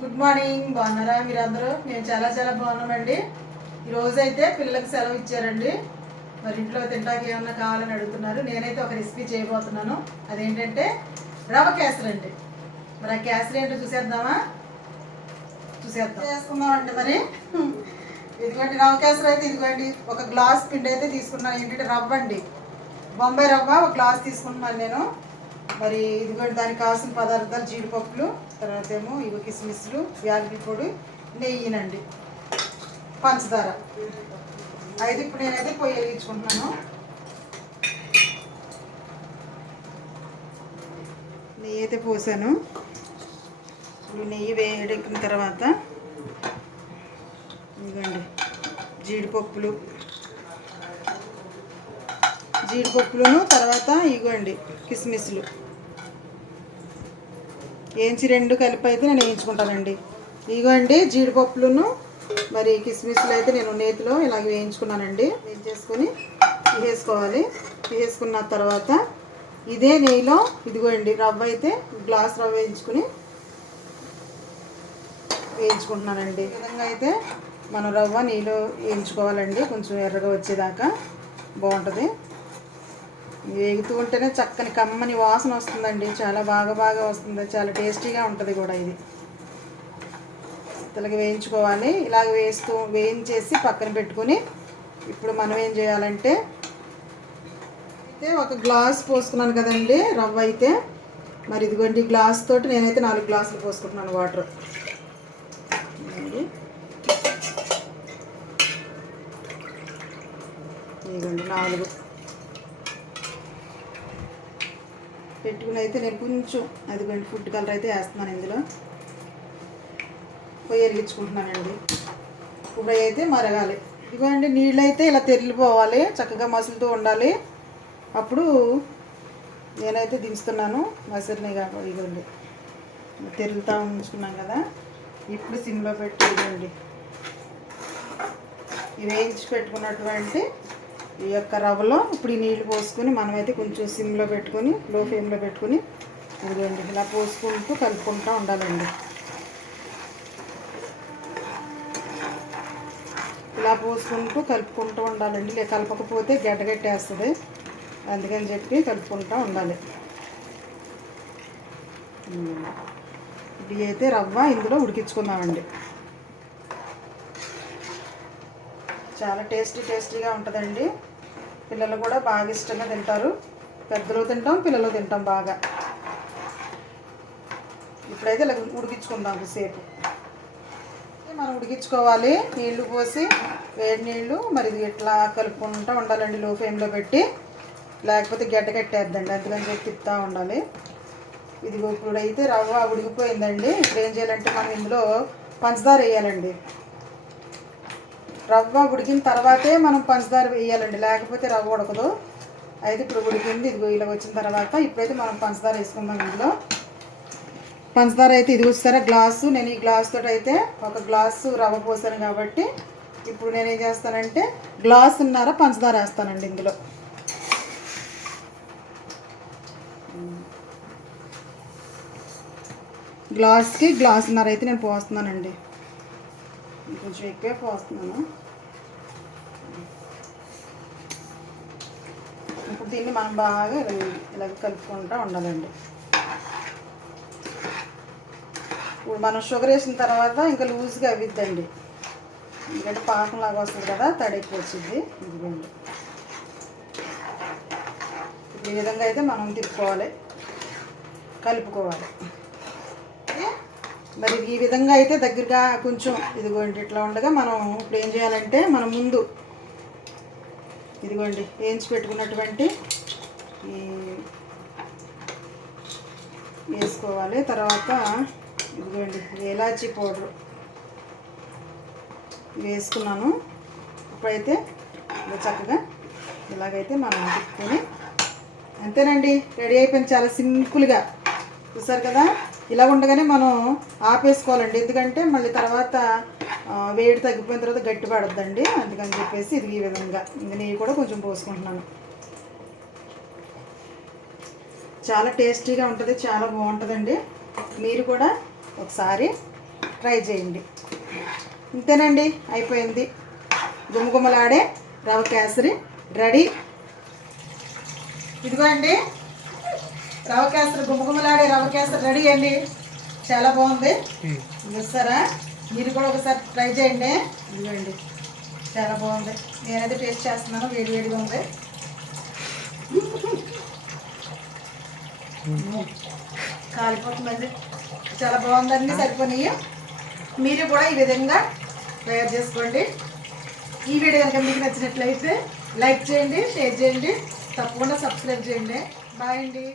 Good morning బాగున్నారా మీరందరూ? మేము చాలా చాలా బాగున్నామండి. ఈరోజు అయితే పిల్లలకు సెలవు ఇచ్చారండి. మరి ఇంట్లో తింటాకి ఏమన్నా కావాలని అడుగుతున్నారు. నేనైతే ఒక రెసిపీ చేయబోతున్నాను. అదేంటంటే రవ కేసరి అండి మరి ఆ కేసరి ఏంటో చూసేద్దామా? చూసేద్దాం. చేసుకుందామండి మరి. ఇదిగోండి రవ కేసరి అయితే ఇదిగోండి. ఒక గ్లాస్ పిండి అయితే తీసుకున్నాను. ఏంటంటే రవ్వ అండి బొంబాయి రవ్వ ఒక గ్లాస్ తీసుకుంటున్నాను నేను. మరి ఇదిగోండి దానికి కావాల్సిన పదార్థాలు జీడిపప్పులు తర్వాత ఏమో ఇవి కిస్మిస్లు యాలకి పొడి నెయ్యినండి పంచదార. అయితే ఇప్పుడు నేనైతే పొయ్యి వెలిగించుకుంటున్నాను. నెయ్యి అయితే పోసాను. ఇప్పుడు నెయ్యి వేడెక్కిన తర్వాత ఇదిగోండి జీడిపప్పులు జీడిపప్పులను తర్వాత ఇగోండి కిస్మిస్లు. వేయించి రెండు కలిపి అయితే నేను వేయించుకుంటానండి. ఇగోండి జీడిపప్పులను మరి కిస్మిస్లు అయితే నేను నేతిలో ఇలాగ వేయించుకున్నానండి. వేయించేసుకొని వేసుకోవాలి వేసుకున్న తర్వాత ఇదే నెయ్యిలో ఇదిగోండి రవ్వ అయితే గ్లాస్ రవ్వ వేయించుకుని వేయించుకుంటున్నానండి. ఈ విధంగా అయితే మనం రవ్వ నీళ్ళు వేయించుకోవాలండి. కొంచెం ఎర్రగా వచ్చేదాకా బాగుంటుంది. వేగుతూ ఉంటేనే చక్కని కమ్మని వాసన వస్తుందండి. చాలా బాగా బాగా వస్తుంది. చాలా టేస్టీగా ఉంటుంది కూడా ఇది. ఇలాగ వేయించుకోవాలి. ఇలాగ వేస్తూ వేయించేసి పక్కన పెట్టుకుని ఇప్పుడు మనం ఏం చేయాలంటే అయితే ఒక గ్లాస్ పోసుకున్నాను కదండి రవ్వ అయితే. మరి ఇదిగోండి గ్లాస్ తోటి నేనైతే నాలుగు గ్లాసులు పోసుకుంటున్నాను వాటర్. ఇదిగోండి నాలుగు. పెట్టుకుని అయితే నేను కొంచెం అదిగోండి ఫుడ్ కలర్ అయితే వేస్తున్నాను ఇందులో. పొయ్యి ఎరిగించుకుంటున్నానండి. ఇప్పుడు అయితే మరగాలి. ఇవ్వండి నీళ్ళు అయితే ఇలా తెరిలిపోవాలి చక్కగా మసులుతూ ఉండాలి. అప్పుడు నేనైతే దించుతున్నాను. మసిలిని కాబట్టి ఇదిగోండి. తెరులుతూ ఉంచుకున్నాం కదా. ఇప్పుడు సిమ్లో పెట్టి ఇవ్వండి ఇవేయించి వేయించి పెట్టుకున్నటువంటి ఈ యొక్క రవ్వలో ఇప్పుడు ఈ నీళ్ళు పోసుకొని మనమైతే కొంచెం సిమ్లో పెట్టుకొని లో ఫ్లేమ్లో పెట్టుకొని ఇదిగోండి ఇలా పోసుకుంటూ కలుపుకుంటూ ఉండాలండి. ఇలా పోసుకుంటూ కలుపుకుంటూ ఉండాలండి. ఇలా కలపకపోతే గడ్డగట్టేస్తుంది. అందుకని చెప్పి కలుపుకుంటూ ఉండాలి. ఇది అయితే రవ్వ ఇందులో ఉడికించుకుందామండి. చాలా టేస్టీ టేస్టీగా ఉంటుందండి. పిల్లలు కూడా బాగా ఇష్టంగా తింటారు. పెద్దలు తింటాం పిల్లలు తింటాం బాగా. ఇప్పుడైతే ఇలా ఉడికించుకుందాం సేపు మనం ఉడికించుకోవాలి. నీళ్ళు పోసి వేడి నీళ్ళు మరి ఇట్లా కలుపుకుంటూ ఉండాలండి లో ఫ్లేమ్లో పెట్టి. లేకపోతే గడ్డ కట్టేద్దండి. అందుకని చెప్పి తిప్పుతూ ఉండాలి. ఇది అయితే రవ్వ ఉడికిపోయిందండి. ఇప్పుడు ఏం చేయాలంటే మనం ఇందులో పంచదార వేయాలండి. రవ్వ ఉడికిన తర్వాతే మనం పంచదార వేయాలండి. లేకపోతే రవ్వ ఉడకదు. అయితే ఇప్పుడు ఉడికింది. ఇదిగో ఇలా వచ్చిన తర్వాత ఇప్పుడైతే మనం పంచదార వేసుకుందాం ఇందులో. పంచదార అయితే ఇది చూస్తారా? గ్లాసు. నేను ఈ గ్లాస్ తోటి అయితే ఒక గ్లాసు రవ్వ పోసాను కాబట్టి ఇప్పుడు నేను ఏం చేస్తానంటే గ్లాస్ ఉన్నారా పంచదార వేస్తానండి ఇందులో. గ్లాస్కి గ్లాసున్నర అయితే నేను పోస్తున్నానండి. కొంచెం ఎక్కువే పోస్తున్నాను. ఇప్పుడు దీన్ని మనం బాగా ఇలా- ఇలాగ కలుపుకుంటూ ఉండాలండి. ఇప్పుడు మనం షుగర్ వేసిన తర్వాత ఇంకా లూజ్గా అవిద్దండి ఎందుకంటే పాకం లాగా వస్తుంది కదా తడి వచ్చింది ఇదిగోండి. ఈ విధంగా అయితే మనం తిప్పుకోవాలి. కలుపుకోవాలి. మరి ఈ విధంగా అయితే దగ్గరగా కొంచెం ఇదిగోండి ఇట్లా ఉండగా మనం ఇప్పుడు ఏం చేయాలంటే మనం ముందు ఇదిగోండి వేయించి పెట్టుకున్నటువంటి ఈ వేసుకోవాలి. తర్వాత ఇదిగోండి ఇలాచీ పౌడర్ వేసుకున్నాను. ఇప్పుడైతే చక్కగా ఇలాగైతే మనం తిప్పుకొని అంతేనండి రెడీ అయిపోయింది. చాలా సింపుల్గా. చూసారు కదా? ఇలా ఉండగానే మనం ఆపేసుకోవాలండి. ఎందుకంటే మళ్ళీ తర్వాత వేడి తగ్గిపోయిన తర్వాత గట్టి పడద్దండి. అందుకని చెప్పేసి ఇది ఈ విధంగా. ఇంక నెయ్యి కూడా కొంచెం పోసుకుంటున్నాను. చాలా టేస్టీగా ఉంటుంది చాలా బాగుంటుందండి. మీరు కూడా ఒకసారి ట్రై చేయండి. ఇంతేనండి అయిపోయింది. గుమగుమలాడే రవ కేసరి రెడీ. ఇదిగో అండి రవ కేసరి గుమగుమలాడే రవ కేసరి రెడీ అండి. చాలా బాగుంది. చూస్తారా? మీరు కూడా ఒకసారి ట్రై చేయండి. ఇదిగోండి. చాలా బాగుంది. నేనైతే టేస్ట్ చేస్తున్నాను. వేడి వేడిగా ఉంది. కాలిపోతుందండి. చాలా బాగుందండి. సరిపోయి మీరు కూడా ఈ విధంగా తయారు చేసుకోండి. ఈ వీడియో కనుక మీకు నచ్చినట్లయితే లైక్ చేయండి షేర్ చేయండి. తప్పకుండా సబ్స్క్రైబ్ చేయండి. బాయ్ అండి.